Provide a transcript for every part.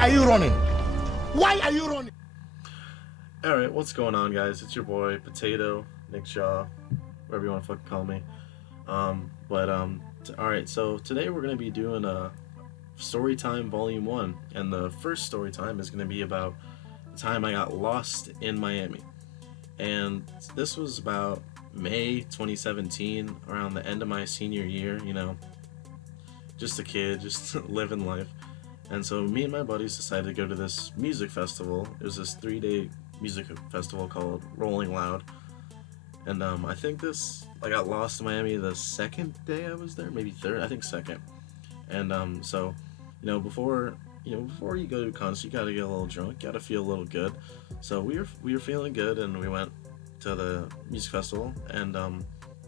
are you running? Why are you running? Alright, what's going on, guys? It's your boy, Potato, Nick Shaw, whatever you want to fucking call me. Alright, so today we're going to be doing a Storytime Volume 1, and the first Storytime is going to be about the time I got lost in Miami. And this was about May 2017, around the end of my senior year, you know, just a kid, just living life. And so me and my buddies decided to go to this music festival. It was this 3-day music festival called Rolling Loud. And I think I got lost in Miami the second day I was there, maybe third, I think second. And so, before you go to a concert, you gotta get a little drunk, you gotta feel a little good. So we were feeling good, and we went to the music festival, and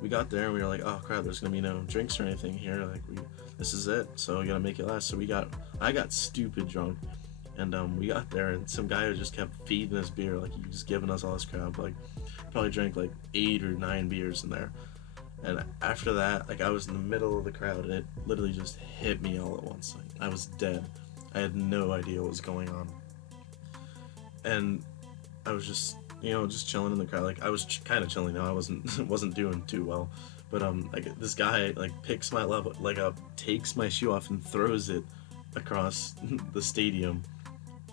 we got there and we were like, oh crap, there's gonna be no drinks or anything here, like this is it, so we gotta make it last. So I got stupid drunk, and we got there, and some guy just kept feeding us beer, like he was giving us all this crap, like probably drank like 8 or 9 beers in there. And after that, like I was in the middle of the crowd, and it literally just hit me all at once. Like I was dead. I had no idea what was going on, and I was just chilling in the crowd. Like I was kind of chilling now. I wasn't doing too well, but like this guy like picks my leg up, takes my shoe off, and throws it across the stadium.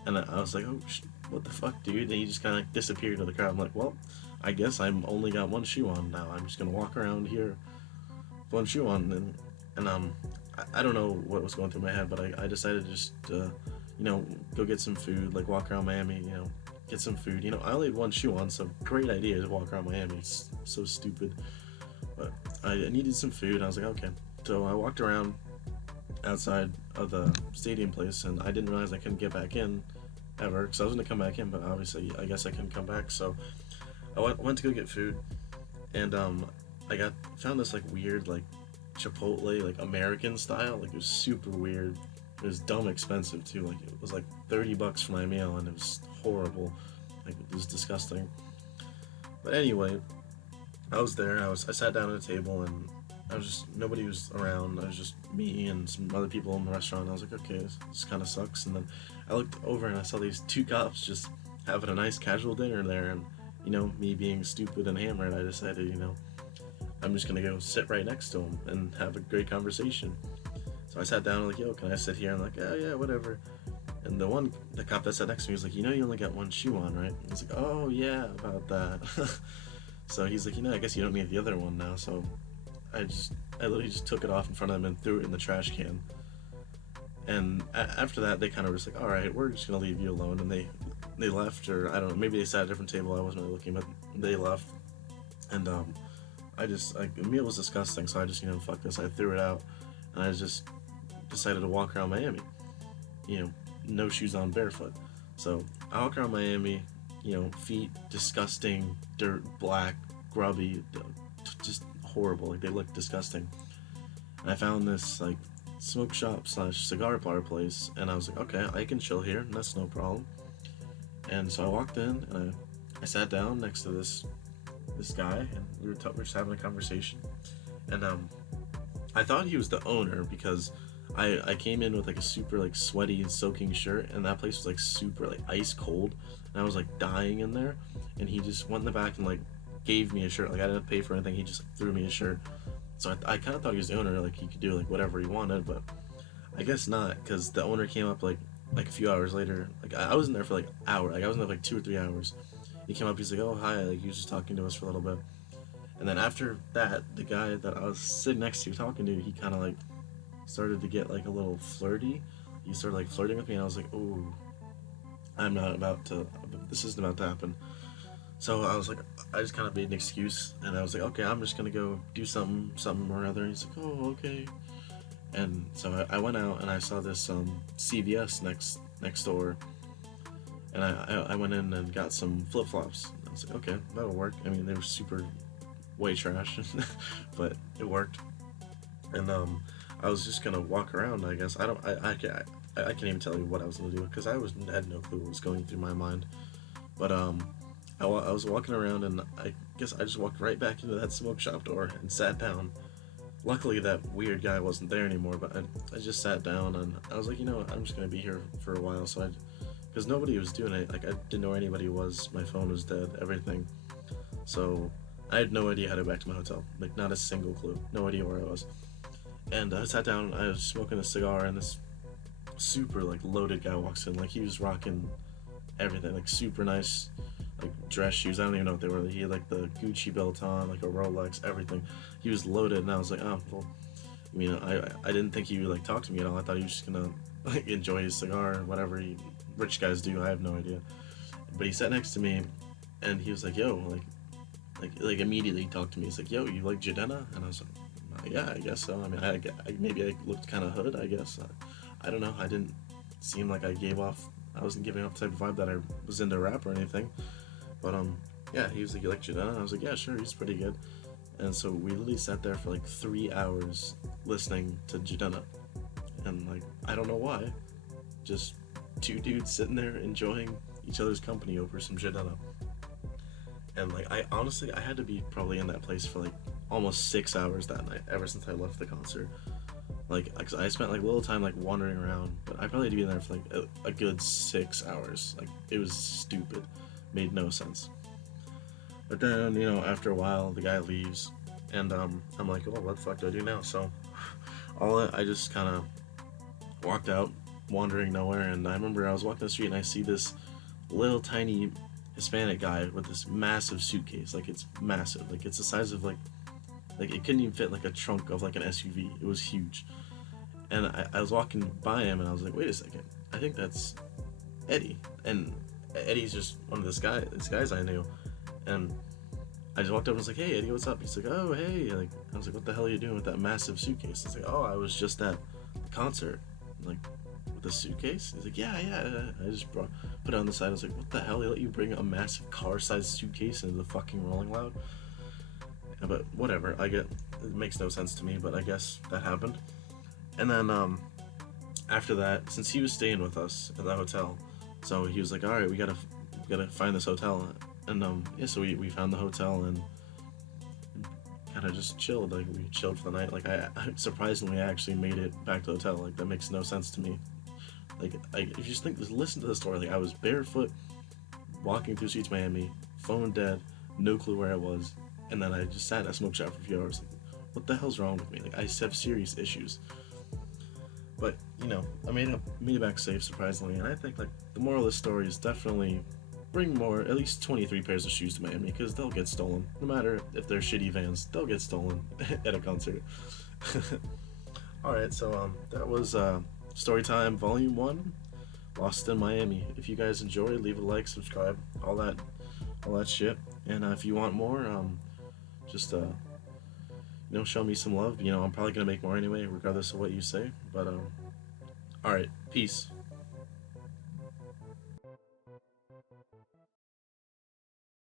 And I was like, oh, what the fuck, dude? And he just kind of disappeared into the crowd. I'm like, well, I guess I'm only got one shoe on now. I'm just gonna walk around here with one shoe on, and I don't know what was going through my head, but I decided to just go get some food, like walk around Miami, get some food. I only had one shoe on, so great idea to walk around Miami. It's so stupid, but I needed some food. I was like, okay. So I walked around outside of the stadium place, and I didn't realize I couldn't get back in ever, because I was gonna come back in, but obviously I guess I couldn't come back. So I went to go get food, and I found this like weird like Chipotle, like American style. Like it was super weird. It was dumb expensive too. Like it was like $30 for my meal, and it was horrible. Like it was disgusting. But anyway, I was there. I sat down at a table, and nobody was around. I was just me and some other people in the restaurant. I was like, okay, this kind of sucks. And then I looked over and I saw these 2 cops just having a nice casual dinner there. And me being stupid and hammered, I decided, I'm just gonna go sit right next to them and have a great conversation. So I sat down, like, yo, can I sit here? I'm like, oh yeah, whatever. And the cop that sat next to me was like, you only got one shoe on, right? I was like, oh yeah, about that. So he's like, I guess you don't need the other one now. So I literally just took it off in front of them and threw it in the trash can. And after that, they kind of were just like, all right, we're just gonna leave you alone. And they left, or I don't know, maybe they sat at a different table. I wasn't really looking, but they left. And the meal was disgusting, so I just, fuck this. I threw it out, and I just decided to walk around Miami, no shoes on, barefoot. So I walk around Miami, feet disgusting, dirt, black, grubby, just horrible. Like they look disgusting. And I found this like smoke shop / cigar bar place, and I was like, okay, I can chill here, and that's no problem. And so I walked in, and I sat down next to this guy, and we were just having a conversation. And I thought he was the owner, because I came in with like a super like sweaty and soaking shirt, and that place was like super like ice cold, and I was like dying in there. And he just went in the back and like gave me a shirt. Like I didn't pay for anything, he just threw me a shirt. So I kind of thought he was the owner, like he could do like whatever he wanted, but I guess not, because the owner came up like a few hours later. Like I wasn't there for like an hour. Like I was in there for like 2 or 3 hours. He came up, he's like, oh hi, like he was just talking to us for a little bit. And then after that, the guy that I was sitting next to talking to, he kind of like started to get like a little flirty. He started like flirting with me, and I was like, oh, this isn't about to happen. So I was like, I just kind of made an excuse, and I was like, okay, I'm just gonna go do something or other. And he's like, oh, okay. And so I went out, and I saw this CVS next door, and I went in and got some flip-flops. I was like, okay, that'll work. I mean, they were super way trash, but it worked. And I was just gonna walk around, I guess. I can't even tell you what I was gonna do, because I had no clue what was going through my mind. But I was walking around, and I guess I just walked right back into that smoke shop door and sat down, luckily that weird guy wasn't there anymore. But I just sat down and I was like, you know what, I'm just gonna be here for a while. So I, because nobody was doing it. Like I didn't know where anybody was. My phone was dead. Everything. So I had no idea how to get back to my hotel. Like not a single clue. No idea where I was. And I sat down. I was smoking a cigar, and this super like loaded guy walks in. Like he was rocking everything. Like super nice, like dress shoes. I don't even know what they were. He had like the Gucci belt on, like a Rolex, everything. He was loaded, and I was like, oh well. I mean, I didn't think he would like talk to me at all. I thought he was just gonna like enjoy his cigar, whatever rich guys do. I have no idea. But he sat next to me, and he was like, yo, like immediately he talked to me. He's like, yo, you like Jadena? And I was like, yeah, I guess so. I mean, maybe I looked kind of hood, I guess. I don't know. I didn't seem like I wasn't giving off the type of vibe that I was into rap or anything. But yeah, he was like, you like Jadena? And I was like, yeah, sure, he's pretty good. And so we literally sat there for like 3 hours listening to Jadena. And like, I don't know why. Just two dudes sitting there enjoying each other's company over some Jadena. And like, I honestly, I had to be probably in that place for like almost 6 hours that night, ever since I left the concert. Like, cause I spent like a little time like wandering around, but I probably had to be in there for like a good 6 hours. Like, it was stupid, made no sense. But then, you know, after a while, the guy leaves, and I'm like, oh, what the fuck do I do now? So, I just kind of walked out, wandering nowhere, and I remember I was walking the street and I see this little tiny Hispanic guy with this massive suitcase. Like, it's massive. Like, it's the size of like it couldn't even fit like a trunk of like an SUV. It was huge. And I was walking by him and I was like, wait a second, I think that's Eddie. And Eddie's just one of these guys I knew. And I just walked up and was like, hey Eddie, what's up? He's like, oh hey. Like, I was like, what the hell are you doing with that massive suitcase? He's like, oh, I was just at the concert. I'm like, with a suitcase? He's like, yeah. I just put it on the side. I was like, what the hell? They let you bring a massive car-sized suitcase into the fucking Rolling Loud? Yeah, but whatever. It makes no sense to me, but I guess that happened. And then after that, since he was staying with us at the hotel, so he was like, all right, we gotta find this hotel. And yeah, so we found the hotel and kind of just chilled. Like, we chilled for the night. Like, I surprisingly, I actually made it back to the hotel. Like, that makes no sense to me. Like, if you just listen to the story. Like, I was barefoot, walking through streets of Miami, phone dead, no clue where I was, and then I just sat in a smoke shop for a few hours. Like, what the hell's wrong with me? Like, I have serious issues. But, you know, I made it back safe, surprisingly, and I think, like, the moral of the story is definitely bring at least 23 pairs of shoes to Miami, because they'll get stolen. No matter if they're shitty Vans, they'll get stolen at a concert. Alright, so, that was, Storytime Volume 1, Lost in Miami. If you guys enjoyed, leave a like, subscribe, all that shit. And, if you want more, just, you know, show me some love. You know, I'm probably gonna make more anyway, regardless of what you say. But, alright, peace.